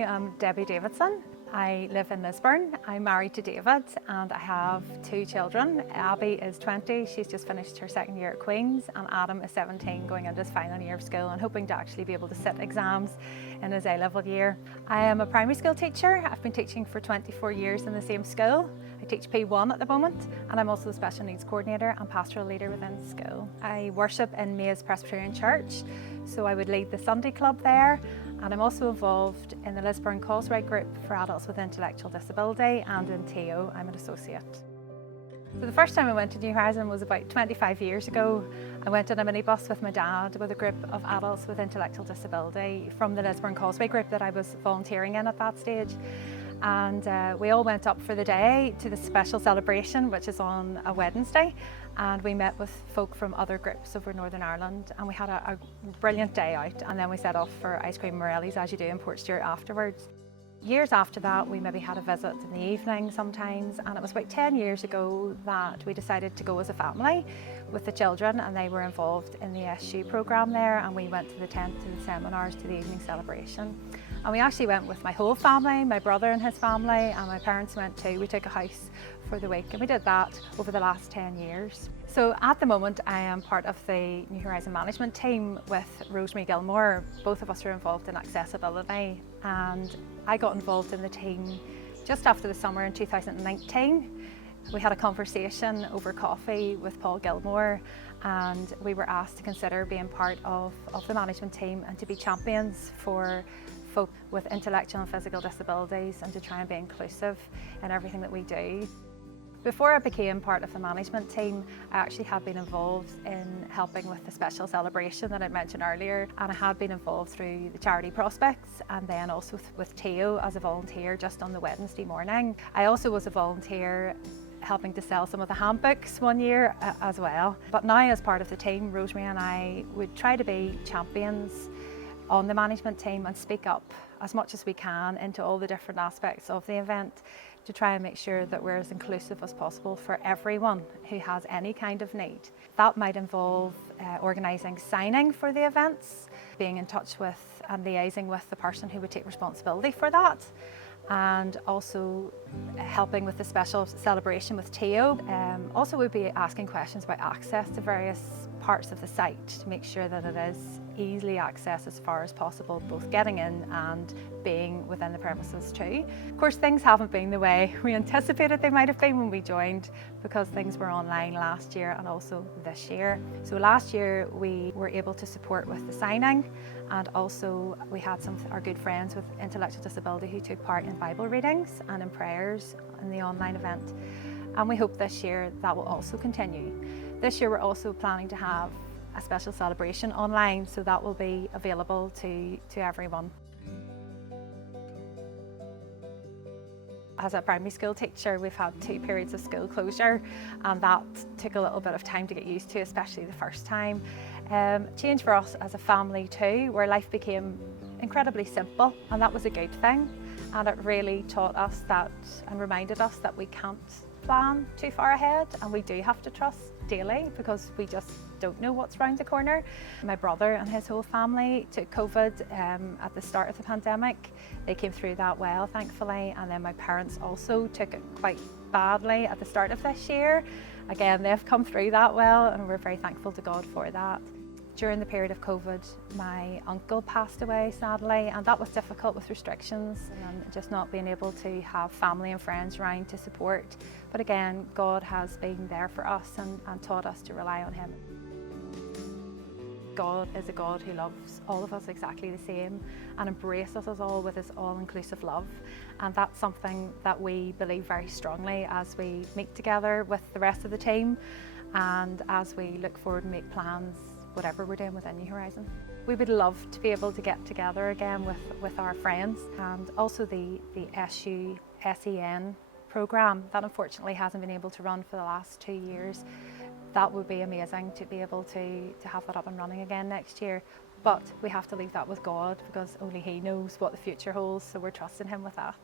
I'm Debbie Davidson. I live in Lisburn. I'm married to David and I have 2 children. Abby is 20, she's just finished her second year at Queen's, and Adam is 17, going into his final year of school and hoping to actually be able to sit exams in his A-level year. I am a primary school teacher. I've been teaching for 24 years in the same school. I teach P1 at the moment, and I'm also the special needs coordinator and pastoral leader within the school. I worship in Mays Presbyterian Church, so I would lead the Sunday club there. And I'm also involved in the Lisburn Causeway group for adults with intellectual disability, and in TEO, I'm an associate. So the first time I went to New Horizon was about 25 years ago. I went on a minibus with my dad with a group of adults with intellectual disability from the Lisburn Causeway group that I was volunteering in at that stage. And we all went up for the day to the special celebration, which is on a Wednesday, and we met with folk from other groups over Northern Ireland, and we had a brilliant day out, and then we set off for ice cream and Morelli's, as you do in Portstewart afterwards. Years after that, we maybe had a visit in the evening sometimes, and it was about 10 years ago that we decided to go as a family with the children, and they were involved in the SU programme there, and we went to the tent, to the seminars, to the evening celebration. And we actually went with my whole family, my brother and his family, and my parents went too. We took a house for the week, and we did that over the last 10 years. So at the moment, I am part of the New Horizon management team with Rosemary Gilmore. Both of us are involved in accessibility, and I got involved in the team just after the summer in 2019. We had a conversation over coffee with Paul Gilmore, and we were asked to consider being part of the management team and to be champions for folk with intellectual and physical disabilities, and to try and be inclusive in everything that we do. Before I became part of the management team, I actually had been involved in helping with the special celebration that I mentioned earlier, and I had been involved through the charity Prospects, and then also with TEO as a volunteer just on the Wednesday morning. I also was a volunteer helping to sell some of the handbooks one year as well. But now, as part of the team, Rosemary and I would try to be champions on the management team and speak up as much as we can into all the different aspects of the event, to try and make sure that we're as inclusive as possible for everyone who has any kind of need. That might involve organising signing for the events, being in touch with and liaising with the person who would take responsibility for that, and also helping with the special celebration with TEO. Also, we'd be asking questions about access to various parts of the site to make sure that it is easily accessed as far as possible, both getting in and being within the premises too. Of course, things haven't been the way we anticipated they might have been when we joined, because things were online last year and also this year. So last year we were able to support with the signing, and also we had some of our good friends with intellectual disability who took part in Bible readings and in prayers in the online event. And we hope this year that will also continue. This year we're also planning to have a special celebration online, so that will be available to everyone. As a primary school teacher, we've had 2 periods of school closure, and that took a little bit of time to get used to, especially the first time. Change for us as a family too, where life became incredibly simple, and that was a good thing. And it really taught us that and reminded us that we can't plan too far ahead, and we do have to trust daily, because we just don't know what's around the corner. My brother and his whole family took COVID at the start of the pandemic. They came through that well, thankfully, and then my parents also took it quite badly at the start of this year. Again, they've come through that well, and we're very thankful to God for that. During the period of COVID, my uncle passed away sadly, and that was difficult with restrictions and just not being able to have family and friends around to support. But again, God has been there for us and taught us to rely on Him. God is a God who loves all of us exactly the same and embraces us all with His all-inclusive love. And that's something that we believe very strongly as we meet together with the rest of the team, and as we look forward and make plans whatever we're doing within New Horizon. We would love to be able to get together again with our friends, and also the SU SEN programme that unfortunately hasn't been able to run for the last 2 years. That would be amazing to be able to have that up and running again next year. But we have to leave that with God, because only He knows what the future holds, so we're trusting Him with that.